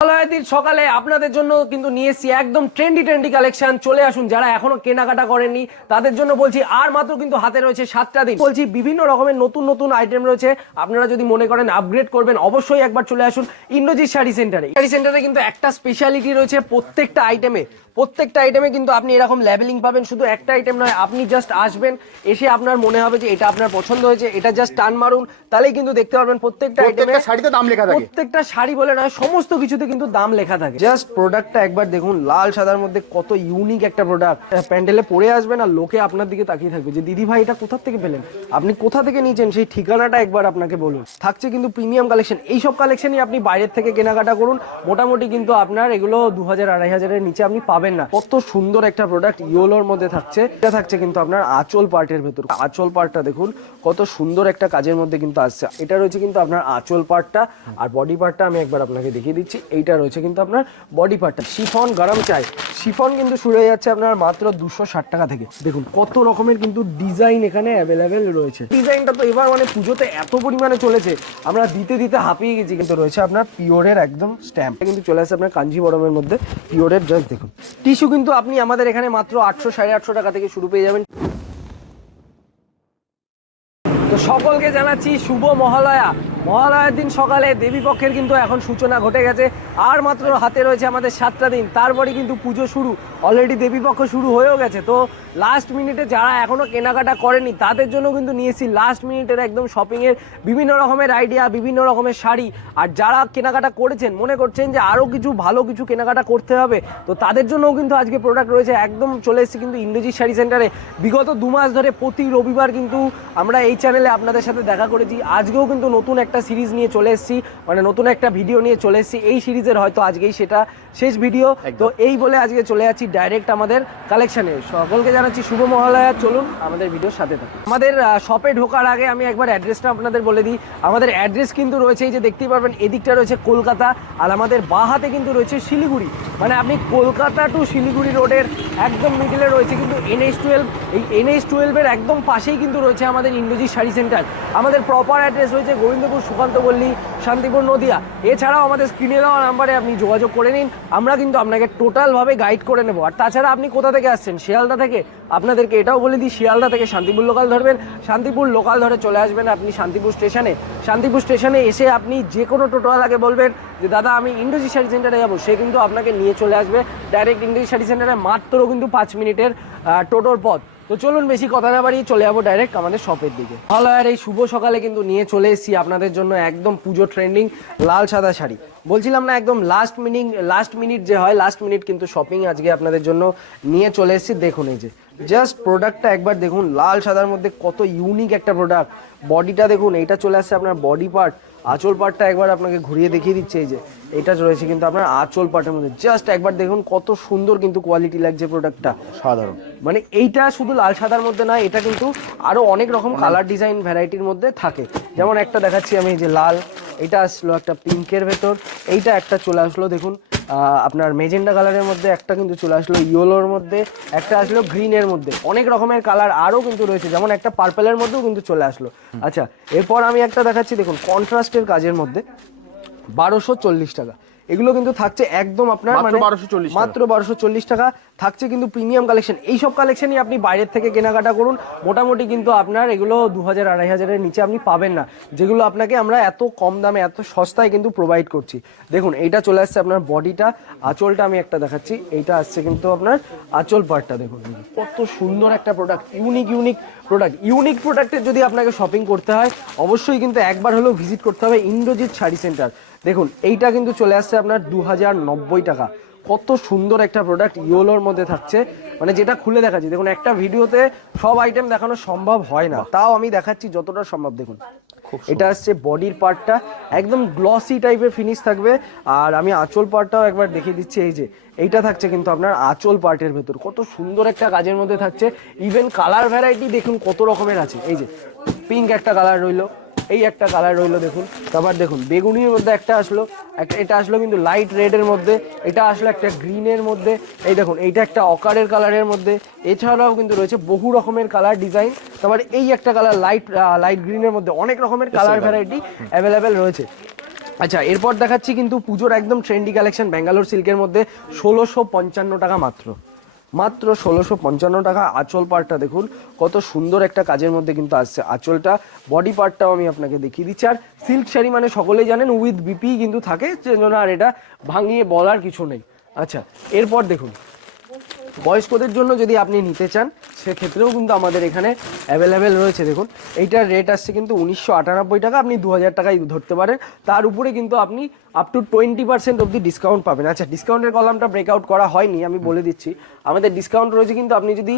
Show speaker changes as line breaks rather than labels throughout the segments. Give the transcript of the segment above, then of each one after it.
হিমালয়ের সকালে আপনাদের জন্য কিন্তু নিয়ে এসছি একদম ট্রেন্ডি ট্রেন্ডি কালেকশন চলে আসুন, যারা এখনও কেনাকাটা করেননি, তাদের জন্য বলছি, আর মাত্র কিন্তু হাতে রয়েছে সাতটা দিন। বলছি, বিভিন্ন রকমের নতুন নতুন আইটেম রয়েছে। আপনারা যদি মনে করেন আপগ্রেড করবেন, অবশ্যই একবার চলে আসুন ইন্দ্রজিৎ শাড়ি সেন্টারে শাড়ি সেন্টারে কিন্তু একটা স্পেশালিটি রয়েছে প্রত্যেকটা আইটেমে প্রত্যেকটা আইটেমে কিন্তু আপনি এরকম লেবেলিং পাবেন শুধু একটা আইটেম নয় আপনি জাস্ট আসবেন এসে আপনার মনে হবে যে এটা আপনার পছন্দ হয়েছে এটা জাস্ট টান মারুন তাহলেই কিন্তু দেখতে পারবেন প্রত্যেকটা আইটেমে
শাড়িতে দাম লেখা থাকে।
প্রত্যেকটা শাড়ি বলে নয় সমস্ত কিছুতে কিন্তু দাম লেখা থাকে। জাস্ট প্রোডাক্টটা একবার দেখুন লাল সাদার মধ্যে কত ইউনিক একটা প্রোডাক্ট প্যান্ডেলে পরে আসবেন আর লোকে আপনার দিকে তাকিয়ে থাকবে যে দিদি ভাই এটা কোথা থেকে পেলেন? আপনি কোথা থেকে নিয়েছেন সেই ঠিকানাটা একবার আপনাকে বলুন। থাকছে কিন্তু প্রিমিয়াম কালেকশন এইসব কালেকশনই আপনি বাইরের থেকে কেনাকাটা করুন। মোটামুটি কিন্তু আপনার এগুলো দু হাজার আড়াই হাজারের নিচে আপনি পাবেন। না। কত সুন্দর একটা প্রোডাক্ট ইয়োলোর মধ্যে থাকছে। এটা থাকছে কিন্তু আপনার আঁচল পার্টের ভেতর। আঁচল পার্টটা দেখুন, কত সুন্দর একটা কাজের মধ্যে কিন্তু আসছে। এটা রয়েছে কিন্তু আপনার আঁচল পার্টটা আর বডি পার্টটা আমি একবার আপনাকে দেখিয়ে দিচ্ছি। এইটা রয়েছে কিন্তু আপনার বডি পার্টটা শিফন গরম চাই। শিফন কিন্তু শুরু হয়ে যাচ্ছে আপনার মাত্র দুশো ষাট টাকা থেকে। দেখুন, কত রকমের কিন্তু ডিজাইন এখানে অ্যাভেলেবেল রয়েছে। ডিজাইনটা তো এবার মানে পুজোতে এত পরিমাণে চলেছে। আমরা দিতে দিতে হাঁপিয়ে গেছি। কিন্তু রয়েছে আপনার পিওরের একদম স্ট্যাম্প কিন্তু চলে আসছে আপনার কাঞ্জিবরমের মধ্যে। পিওরের জাস্ট দেখুন। টিস্যু কিন্তু আপনি আমাদের এখানে মাত্র আটশো, সাড়ে আটশো টাকা থেকে শুরু পেয়ে যাবেন। তো সকলকে জানাচ্ছি শুভ মহালয়া। মহালয়ার দিন সকালে দেবী পক্ষের কিন্তু এখন সূচনা ঘটে গেছে। আর মাত্র হাতে রয়েছে আমাদের সাতটা দিন। তারপরে কিন্তু পুজো শুরু। অলরেডি দেবী পক্ষ শুরু হয়েও গেছে, তো লাস্ট মিনিটে যারা এখনও কেনাকাটা করেনি, তাদের জন্য কিন্তু নিয়েছি লাস্ট মিনিটের একদম শপিংয়ের বিভিন্ন রকমের আইডিয়া বিভিন্ন রকমের শাড়ি। আর যারা কেনাকাটা করেছেন, মনে করছেন যে আরও কিছু ভালো কিছু কেনাকাটা করতে হবে, তো তাদের জন্যও কিন্তু আজকে প্রোডাক্ট রয়েছে। একদম চলে এসেছি কিন্তু ইন্দ্রজিৎ শাড়ি সেন্টারে বিগত দু মাস ধরে প্রতি রবিবার কিন্তু আমরা এই চ্যানেলে আপনাদের সাথে দেখা করেছি। আজকেও কিন্তু নতুন একটা সিরিজ নিয়ে চলে এসেছি মানে নতুন একটা ভিডিও নিয়ে চলে এসেছি। এই সিরিজের হয়তো আজকেই সেটা শেষ ভিডিও। তো এই বলে আজকে চলে যাচ্ছি ডাইরেক্ট আমাদের কালেকশনে সকলকে জানাচ্ছি শুভ মহালয়া। চলুন আমাদের ভিডিওর সাথে থাকুন আমাদের শপে ঢোকার আগে আমি একবার অ্যাড্রেসটা আপনাদের বলে দিই। আমাদের অ্যাড্রেস কিন্তু রয়েছে এই যে দেখতেই পারবেন এদিকটা রয়েছে কলকাতা আর আমাদের বাঁ হাতে কিন্তু রয়েছে শিলিগুড়ি। মানে আপনি কলকাতা টু শিলিগুড়ি রোডের একদম মিডিলে রয়েছে কিন্তু এনএইচ টুয়েলভ এই এনএইচ টুয়েলভের একদম পাশেই কিন্তু রয়েছে আমাদের ইন্দ্রজিৎ শাড়ি সেন্টার আমাদের প্রপার অ্যাড্রেস রয়েছে গোবিন্দপুর সুকান্ত পল্লী শান্তিপুর নদিয়া। এছাড়াও আমাদের স্ক্রিনে দেওয়া নাম্বারে আপনি যোগাযোগ করে নিন। আমরা কিন্তু আপনাকে টোটালভাবে গাইড করে নেব। আর তাছাড়া আপনি কোথা থেকে আসছেন? শিয়ালদা থেকে? আপনাদেরকে এটাও বলে দিই, শিয়ালদা থেকে শান্তিপুর লোকাল ধরবেন। শান্তিপুর লোকাল ধরে চলে আসবেন আপনি শান্তিপুর স্টেশনে। শান্তিপুর স্টেশনে এসে আপনি যে কোনো টোটোওয়ালাকে বলবেন যে, দাদা, আমি ইন্ডোজি শাড়ি সেন্টারে যাব। সে কিন্তু আপনাকে নিয়ে চলে আসবে। ডাইরেক্ট ইন্ডোজি শাড়ি সেন্টারে মাত্র কিন্তু পাঁচ মিনিটের টোটোর পথ। তো চলুন বেশি কথা না বাড়িয়ে চলে যাব ডাইরেক্ট আমাদের শপের দিকে। ভালো আর এই শুভ সকালে কিন্তু নিয়ে চলে এসেছি আপনাদের জন্য একদম পুজো ট্রেন্ডিং লাল সাদা শাড়ি। বলছিলাম না একদম লাস্ট মিনিট লাস্ট মিনিট যে হয় লাস্ট মিনিট কিন্তু শপিং আজকে আপনাদের জন্য নিয়ে চলে এসেছি। দেখুন এই যে জাস্ট প্রোডাক্টটা একবার দেখুন, লাল সাদার মধ্যে কত ইউনিক একটা প্রোডাক্ট বডিটা দেখুন, এইটা চলে আসছে আপনার বডি পার্ট আঁচল পাটটা একবার আপনাকে ঘুরিয়ে দেখিয়ে দিচ্ছে এই যে এটা রয়েছে কিন্তু আপনার আঁচল পাটের মধ্যে। জাস্ট একবার দেখুন কত সুন্দর কিন্তু কোয়ালিটি লাগছে প্রোডাক্টটা
সাধারণ।
মানে এইটা শুধু লাল সাদার মধ্যে না এটা কিন্তু আরও অনেক রকম কালার ডিজাইন ভ্যারাইটির মধ্যে থাকে। যেমন একটা দেখাচ্ছি আমি এই যে লাল এটা আসলো একটা পিঙ্কের ভেতর এইটা একটা চলে আসলো দেখুন। আপনার মেজেন্ডা কালারের মধ্যে একটা কিন্তু চলে আসলো ইয়েলোর মধ্যে একটা আসলো গ্রিনের মধ্যে। অনেক রকমের কালার আরও কিন্তু রয়েছে যেমন একটা পার্পেলের মধ্যেও কিন্তু চলে আসলো। আচ্ছা এরপর আমি একটা দেখাচ্ছি দেখুন কন্ট্রাস্টের কাজের মধ্যে বারোশো চল্লিশ টাকা। এগুলো কিন্তু থাকছে একদম আপনার
মাত্র
মানে
বারোশো চল্লিশ
মাত্র বারোশো চল্লিশ টাকা। থাকছে কিন্তু প্রিমিয়াম কালেকশন এইসব কালেকশনই আপনি বাইরের থেকে কেনাকাটা করুন। মোটামুটি কিন্তু আপনার এগুলো দু হাজার আড়াই হাজারের নিচে আপনি পাবেন না। যেগুলো আপনাকে আমরা এত কম দামে, এত সস্তায় কিন্তু প্রোভাইড করছি। দেখুন, এইটা চলে আসছে আপনার বডিটা আঁচলটা আমি একটা দেখাচ্ছি। এইটা আসছে কিন্তু আপনার আঁচল পার্টটা দেখুন। কত সুন্দর একটা product unique unique product unique প্রোডাক্টের যদি আপনাকে শপিং করতে হয়, অবশ্যই কিন্তু একবার হলেও ভিজিট করতে হবে ইন্দ্রজিৎ শাড়ি সেন্টার দেখুন, এইটা কিন্তু চলে আসছে আপনার দু হাজার নব্বই টাকা। কত সুন্দর একটা প্রোডাক্ট ইয়োলোর মধ্যে থাকছে। মানে যেটা খুলে দেখাচ্ছি। দেখুন একটা ভিডিওতে সব আইটেম দেখানো সম্ভব হয় না। তাও আমি দেখাচ্ছি যতটা সম্ভব। দেখুন এটা আসছে বডির পার্টটা একদম গ্লসি টাইপের ফিনিশ থাকবে। আর আমি আঁচল পার্টটাও একবার দেখিয়ে দিচ্ছি। এই যে এইটা থাকছে কিন্তু আপনার আঁচল পার্টের ভেতর। কত সুন্দর একটা কাজের মধ্যে থাকছে। ইভেন কালার ভ্যারাইটি দেখুন কত রকমের আছে। এই যে পিঙ্ক একটা কালার রইল। এই একটা কালার রইল দেখুন। তারপর দেখুন বেগুনির মধ্যে একটা আসলো একটা এটা আসলো কিন্তু লাইট রেডের মধ্যে এটা আসলো একটা গ্রিনের মধ্যে। এই দেখুন এইটা একটা অকারের কালারের মধ্যে। এছাড়াও কিন্তু রয়েছে বহু রকমের কালার ডিজাইন তারপর এই একটা কালার লাইট লাইট গ্রিনের মধ্যে অনেক রকমের কালার ভ্যারাইটি অ্যাভেলেবেল রয়েছে। আচ্ছা এরপর দেখাচ্ছি কিন্তু পুজোর একদম ট্রেন্ডি কালেকশন ব্যাঙ্গালোর সিল্কের মধ্যে ষোলোশো পঞ্চান্ন টাকা মাত্র। মাত্র ষোলোশো পঞ্চান্ন টাকা। আঁচল পার্টটা দেখুন, কত সুন্দর একটা কাজের মধ্যে কিন্তু আসছে আঁচলটা। বডি পার্টটাও আমি আপনাকে দেখিয়ে দিচ্ছি। আর সিল্ক শাড়ি মানে সকলেই জানেন, উইথ বিপি কিন্তু থাকে সেজন্য আর এটা ভাঙিয়ে বলার কিছু নেই। আচ্ছা এরপর দেখুন, বয়স্কদের জন্য যদি আপনি নিতে চান সেক্ষেত্রেও কিন্তু আমাদের এখানে অ্যাভেলেবেল রয়েছে। দেখুন, এইটার রেট আসছে কিন্তু উনিশশো আটানব্বই টাকা। আপনি দু হাজার টাকায় ধরতে পারেন। তার উপরে কিন্তু আপনি আপ টু টোয়েন্টি পার্সেন্ট অব্দি ডিসকাউন্ট পাবেন। আচ্ছা ডিসকাউন্টের কলামটা ব্রেকআউট করা হয়নি, আমি বলে দিচ্ছি। আমাদের ডিসকাউন্ট রয়েছে কিন্তু আপনি যদি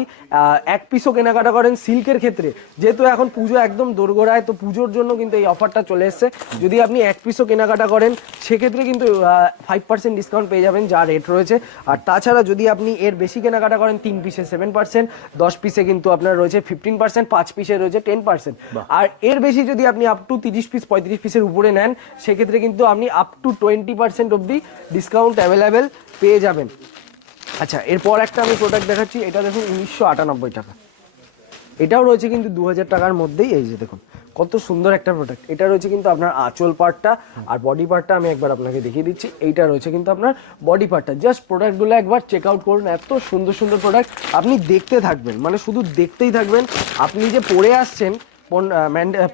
এক পিসও কেনাকাটা করেন সিল্কের ক্ষেত্রে। যেহেতু এখন পুজো একদম দোরগোড়ায়, তো পুজোর জন্য কিন্তু এই অফারটা চলে এসছে। যদি আপনি এক পিসও কেনাকাটা করেন, সেক্ষেত্রে কিন্তু ফাইভ পার্সেন্ট ডিসকাউন্ট পেয়ে যাবেন যা রেট রয়েছে। আর তাছাড়া যদি আপনি এর বেশি কেনাকাটা করেন, তিন পিসে সেভেন পার্সেন্ট দশ পিসে কিন্তু আপনার রয়েছে ফিফটিন পার্সেন্ট পাঁচ পিসে রয়েছে টেন পার্সেন্ট আর এর বেশি যদি আপনি আপ টু তিরিশ পিস পঁয়ত্রিশ পিসের উপরে নেন সেক্ষেত্রে কিন্তু আপনি আপ টু টোয়েন্টি পার্সেন্ট অব্দি ডিসকাউন্ট অ্যাভেলেবেল পেয়ে যাবেন। আচ্ছা এরপর একটা আমি প্রোডাক্ট দেখাচ্ছি এটা দেখুন উনিশশো আটানব্বই টাকা। এটাও রয়েছে কিন্তু দু হাজার টাকার মধ্যেই এই যে দেখুন। কত সুন্দর একটা প্রোডাক্ট এটা রয়েছে কিন্তু আপনার আঁচল পার্টটা আর বডি পার্টটা আমি একবার আপনাকে দেখিয়ে দিচ্ছি। এইটা রয়েছে কিন্তু আপনার বডি পার্টটা জাস্ট প্রোডাক্টগুলো একবার চেক আউট করুন এত সুন্দর সুন্দর প্রোডাক্ট আপনি দেখতে থাকবেন মানে শুধু দেখতেই থাকবেন। আপনি যে পরে আসছেন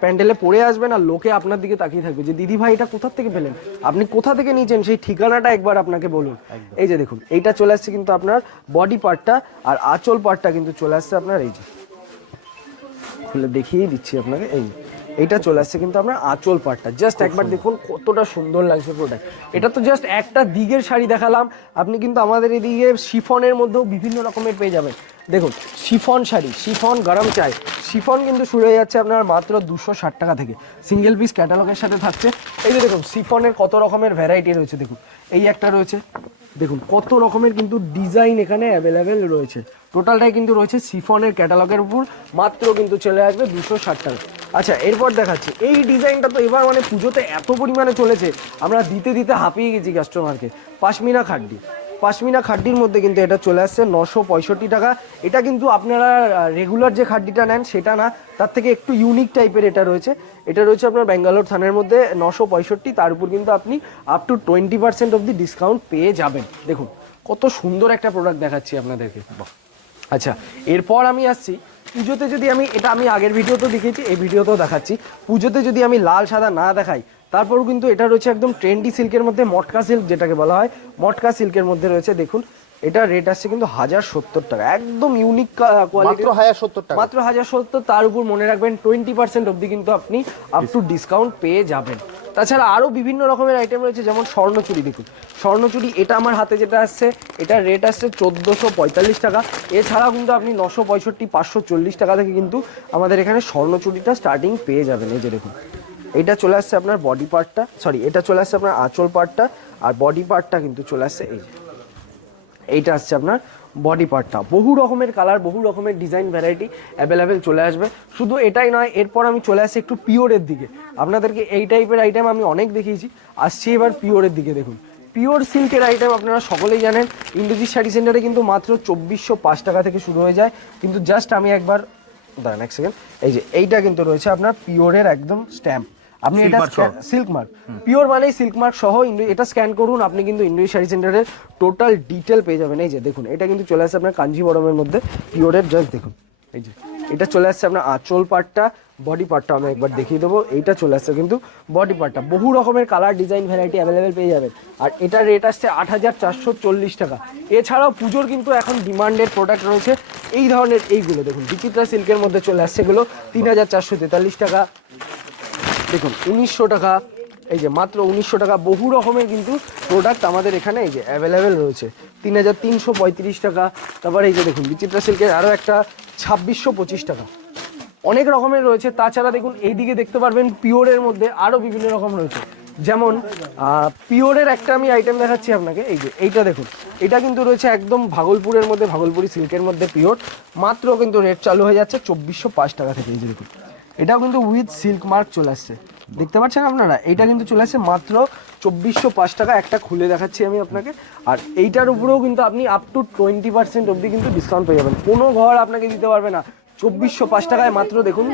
প্যান্ডেলে পরে আসবেন আর লোকে আপনার দিকে তাকিয়ে থাকবে যে দিদি ভাই এটা কোথা থেকে পেলেন? আপনি কোথা থেকে নিয়েছেন? সেই ঠিকানাটা একবার আপনাকে বলুন। এই যে দেখুন এইটা চলে আসছে কিন্তু আপনার বডি পার্টটা আর আঁচল পার্টটা কিন্তু চলে আসছে আপনার এই যে। খুলে দেখিয়ে দিচ্ছি আপনাকে এই যে। এইটা চলে আসছে কিন্তু আপনার আঁচল পাটটা জাস্ট একবার দেখুন কতটা সুন্দর লাগছে প্রোডাক্ট এটা তো জাস্ট একটা দিগের শাড়ি দেখালাম। আপনি কিন্তু আমাদের এদিকে শিফনের মধ্যেও বিভিন্ন রকমের পেয়ে যাবেন। দেখুন শিফন শাড়ি শিফন গরম চাই। শিফন কিন্তু শুরু হয়ে যাচ্ছে আপনার মাত্র দুশো ষাট টাকা থেকে। সিঙ্গেল পিস ক্যাটালগের সাথে থাকছে। এই যে দেখুন শিফনের কত রকমের ভ্যারাইটি রয়েছে দেখুন। এই একটা রয়েছে। দেখুন কত রকমের কিন্তু ডিজাইন এখানে অ্যাভেলেবেল রয়েছে। টোটালটাই কিন্তু রয়েছে সিফনের ক্যাটালগের উপর। মাত্র কিন্তু চলে আসবে দুশো ষাট টাকা। আচ্ছা এরপর দেখাচ্ছি। এই ডিজাইনটা তো এবার মানে পুজোতে এত পরিমাণে চলেছে, আমরা দিতে দিতে হাঁপিয়ে গেছি কাস্টমারকে পাশমিনা খাড্ডি। পাশমিনা খাড্ডির মধ্যে কিন্তু এটা চলে আসছে নশো পঁয়ষট্টি টাকা। এটা কিন্তু আপনারা রেগুলার যে খাড্ডিটা নেন, সেটা না, তার থেকে একটু ইউনিক টাইপের এটা রয়েছে। এটা রয়েছে আপনার ব্যাঙ্গালোর থানের মধ্যে নশো পঁয়ষট্টি, তার উপর কিন্তু আপনি আপ টু টোয়েন্টি পার্সেন্ট অব্দি ডিসকাউন্ট পেয়ে যাবেন। দেখুন, কত সুন্দর একটা প্রোডাক্ট দেখাচ্ছি আপনাদেরকে। আচ্ছা এরপর আমি আসছি পুজোতে যদি আমি এটা আমি আগের ভিডিওতেও দেখেছি এই ভিডিওতেও দেখাচ্ছি। পুজোতে যদি আমি লাল সাদা না দেখাই তারপরও কিন্তু এটা রয়েছে একদম ট্রেন্ডি সিল্কের মধ্যে মটকা সিল্ক যেটাকে বলা হয়। মটকা সিল্কের মধ্যে রয়েছে দেখুন এটা রেট আসছে কিন্তু হাজার সত্তর টাকা। একদম ইউনিক কোয়ালিটি
মাত্র হাজার সত্তর টাকা।
মাত্র হাজার সত্তর তার উপর মনে রাখবেন টোয়েন্টি পার্সেন্ট অবধি কিন্তু আপনি আপ টু ডিসকাউন্ট পেয়ে যাবেন। তাছাড়া আরও বিভিন্ন রকমের আইটেম রয়েছে, যেমন স্বর্ণচুরি, দেখুন। স্বর্ণচুরি, এটা আমার হাতে যেটা আসছে এটার রেট আসছে চোদ্দোশো পঁয়তাল্লিশ টাকা। এছাড়াও কিন্তু আপনি নশো পঁয়ষট্টি, পাঁচশো চল্লিশ টাকা থেকে কিন্তু আমাদের এখানে স্বর্ণচুরিটা স্টার্টিং পেয়ে যাবেন। এই যে দেখুন, এটা চলে আসছে আপনার বডি পার্টটা সরি এটা চলে আসছে আপনার আঁচল পার্টটা আর বডি পার্টটা কিন্তু চলে আসছে এই এইটা আসছে আপনার বডি পার্টটা বহু রকমের কালার বহু রকমের ডিজাইন ভ্যারাইটি অ্যাভেলেবেল চলে আসবে। শুধু এটাই নয়, এরপর আমি চলে আসছি একটু পিওরের দিকে। আপনাদেরকে এই টাইপের আইটেম আমি অনেক দেখিয়েছি। আসছি এবার পিওরের দিকে দেখুন। পিওর সিল্কের আইটেম আপনারা সকলেই জানেন ইন্দ্রজিৎ শাড়ি সেন্টারে কিন্তু মাত্র চব্বিশশো পাঁচ টাকা থেকে শুরু হয়ে যায়। কিন্তু জাস্ট আমি একবার, দাঁড়ান এক সেকেন্ড এই যে এইটা কিন্তু রয়েছে আপনার পিওরের একদম স্ট্যাম্প আপনি এটা সিল্ক মার্ক পিওর মানেই সিল্ক মার্ক সহ এটা স্ক্যান করুন আপনি কিন্তু ইন্ডিয়া শাড়ি সেন্টারের টোটাল ডিটেল পেয়ে যাবেন। এই যে দেখুন এটা কিন্তু চলে আসছে আপনার কাঞ্জিবরমের মধ্যে। পিওরের জাস্ট দেখুন। এই যে এটা চলে আসছে আপনার আঁচল পার্টটা বডি পার্টটা আমি একবার দেখিয়ে দেবো। এইটা চলে আসছে কিন্তু বডি পার্টটা বহু রকমের কালার ডিজাইন ভ্যারাইটি অ্যাভেলেবেল পেয়ে যাবেন। আর এটার রেট আসছে আট হাজার চারশো চল্লিশ টাকা। এছাড়াও পুজোর কিন্তু এখন ডিমান্ডের প্রোডাক্ট রয়েছে। এই ধরনের এইগুলো দেখুন বিচিত্রা সিল্কের মধ্যে চলে আসছে এগুলো তিন হাজার চারশো তেতাল্লিশ টাকা। দেখুন, উনিশশো টাকা, এই যে মাত্র উনিশশো টাকা, বহু রকমের কিন্তু প্রোডাক্ট আমাদের এখানে এই যে অ্যাভেলেবেল রয়েছে। তিন হাজার তিনশো পঁয়ত্রিশ টাকা, তারপরে এই যে দেখুন, বিচিত্রা সিল্কের আরও একটা ছাব্বিশশো পঁচিশ টাকা। অনেক রকমের রয়েছে, তাছাড়া দেখুন, এইদিকে দেখতে পারবেন পিওরের মধ্যে আরও বিভিন্ন রকম রয়েছে। যেমন পিওরের একটা আমি আইটেম দেখাচ্ছি আপনাকে, এই যে এইটা দেখুন, এটা কিন্তু রয়েছে একদম ভাগলপুরের মধ্যে, ভাগলপুরি সিল্কের মধ্যে পিওর মাত্র কিন্তু রেট চালু হয়ে যাচ্ছে চব্বিশশো পাঁচ টাকা থেকে, এই যে দেখুন। এটাও কিন্তু উইথ সিল্ক মার্ক চলে আসছে। দেখতে পাচ্ছেন আপনারা? এইটা কিন্তু চলে আসছে মাত্র চব্বিশশো পাঁচ টাকা। একটা খুলে দেখাচ্ছি আমি আপনাকে। আর এইটার উপরেও কিন্তু আপনি আপ টু টোয়েন্টি পার্সেন্ট অবধি কিন্তু ডিসকাউন্ট পেয়ে যাবেন। কোনো ঘর আপনাকে দিতে পারবে না। চব্বিশশো পাঁচ টাকায় মাত্র দেখুন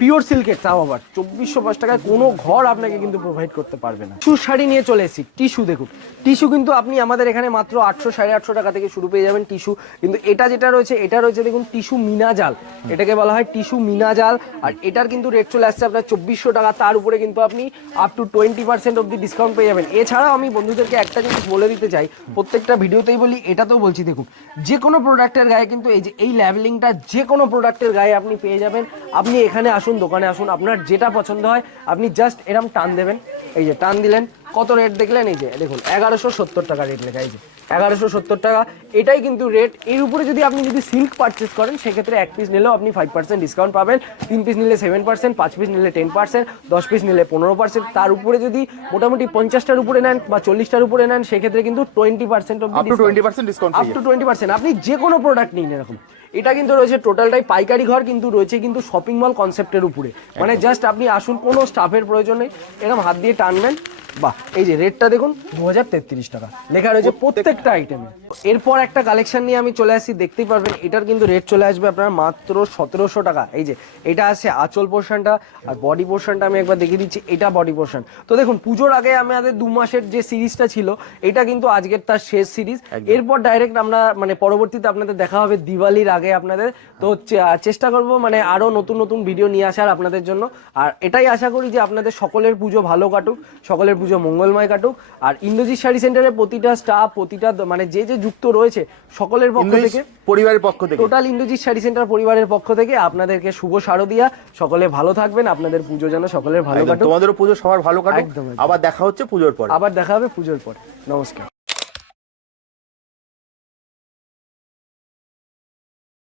পিওর সিল্কের তাও আবার চব্বিশশো পাঁচ টাকায় কোনো ঘর আপনাকে কিন্তু প্রোভাইড করতে পারবে না। টিস্যু শাড়ি নিয়ে চলে এসেছি টিস্যু দেখুন। টিস্যু কিন্তু আপনি আমাদের এখানে মাত্র আটশো, সাড়ে আটশো টাকা থেকে শুরু পেয়ে যাবেন টিস্যু কিন্তু এটা যেটা রয়েছে, এটা রয়েছে দেখুন টিস্যু মিনা জাল। এটাকে বলা হয় টিস্যু মিনা জাল। আর এটার কিন্তু রেট চলে আসছে আপনার চব্বিশশো টাকা। তার উপরে কিন্তু আপনি আপ টু টোয়েন্টি পার্সেন্ট অব্দি ডিসকাউন্ট পেয়ে যাবেন। এছাড়াও আমি বন্ধুদেরকে একটা জিনিস বলে দিতে চাই, প্রত্যেকটা ভিডিওতেই বলি এটাতেও বলছি দেখুন, যে কোনো প্রোডাক্টের গায়ে কিন্তু এই যে, এই ল্যাভেলিংটা যে কোনো প্রোডাক্টের গায়ে আপনি পেয়ে যাবেন। আপনি এখানে আসুন দোকানে আসুন আপনার যেটা পছন্দ হয় আপনি জাস্ট এরম টান দেবেন। এই যে টান দিলেন কত রেট দেখলেন? এই যে দেখুন এগারোশো সত্তর টাকা রেট লেখা এই যে এগারোশো সত্তর টাকা। এটাই কিন্তু রেট এর উপরে যদি আপনি যদি সিল্ক পারচেস করেন সেক্ষেত্রে এক পিস নিলেও আপনি ফাইভ পার্সেন্ট ডিসকাউন্ট পাবেন। তিন পিস নিলে সেভেন পার্সেন্ট পাঁচ পিস নিলে টেন পার্সেন্ট দশ পিস নিলে পনেরো পার্সেন্ট তার উপরে যদি মোটামুটি পঞ্চাশটার উপরে নেন বা চল্লিশটার উপরে নেন সেক্ষেত্রে কিন্তু twenty percent
up to twenty percent discount
up to twenty percent আপনি যে কোনো প্রোডাক্ট নিন এরকম। এটা কিন্তু রয়েছে টোটালটাই পাইকারি ঘর কিন্তু রয়েছে কিন্তু শপিং মল কনসেপ্টের উপরে। মানে জাস্ট আপনি আসুন কোনো স্টাফের প্রয়োজন নেই। এরকম হাত দিয়ে টানবেন বাহ এই যে রেটটা দেখুন দু হাজার তেত্রিশ টাকা। লেখা রয়েছে প্রত্যেকটা। আইটেমে এরপর একটা কালেকশন নিয়ে আমি চলে আসি দেখতেই পারবেন এটার কিন্তু রেট চলে আসবে আপনার মাত্র সতেরোশো টাকা। এই যে এটা আছে আঁচল পোর্শনটা আর বডি পোর্শনটা আমি একবার দেখিয়ে দিচ্ছি এটা বডি পোর্শন তো দেখুন পুজোর আগে আমাদের দু মাসের যে সিরিজটা ছিল এটা কিন্তু আজকের তার শেষ সিরিজ এরপর ডাইরেক্ট আমরা মানে পরবর্তীতে আপনাদের দেখা হবে দিওয়ালির আগে। আপনাদের। তো চেষ্টা করব মানে আরও নতুন নতুন ভিডিও নিয়ে আসার আপনাদের জন্য। আর এটাই আশা করি যে আপনাদের সকলের পুজো ভালো কাটুক সকলের পুজো মঙ্গলময় কাটুক। আর ইন্দ্রজিৎ শাড়ি সেন্টারের প্রতিটা স্টাফ প্রতিটা মানে যে যে যুক্ত রয়েছে সকলের পক্ষ থেকে
পরিবারের পক্ষ থেকে।
টোটাল ইন্দ্রজিৎ শাড়ি সেন্টার পরিবারের পক্ষ থেকে আপনাদেরকে শুভ শারদিয়া। সকলে ভালো থাকবেন আপনাদের পুজো যেন সকলের ভালো কাটুক।
তোমাদেরও পুজো সবার ভালো কাটুক। আবার দেখা হচ্ছে পুজোর পর।
আবার দেখা হবে পুজোর পর। নমস্কার।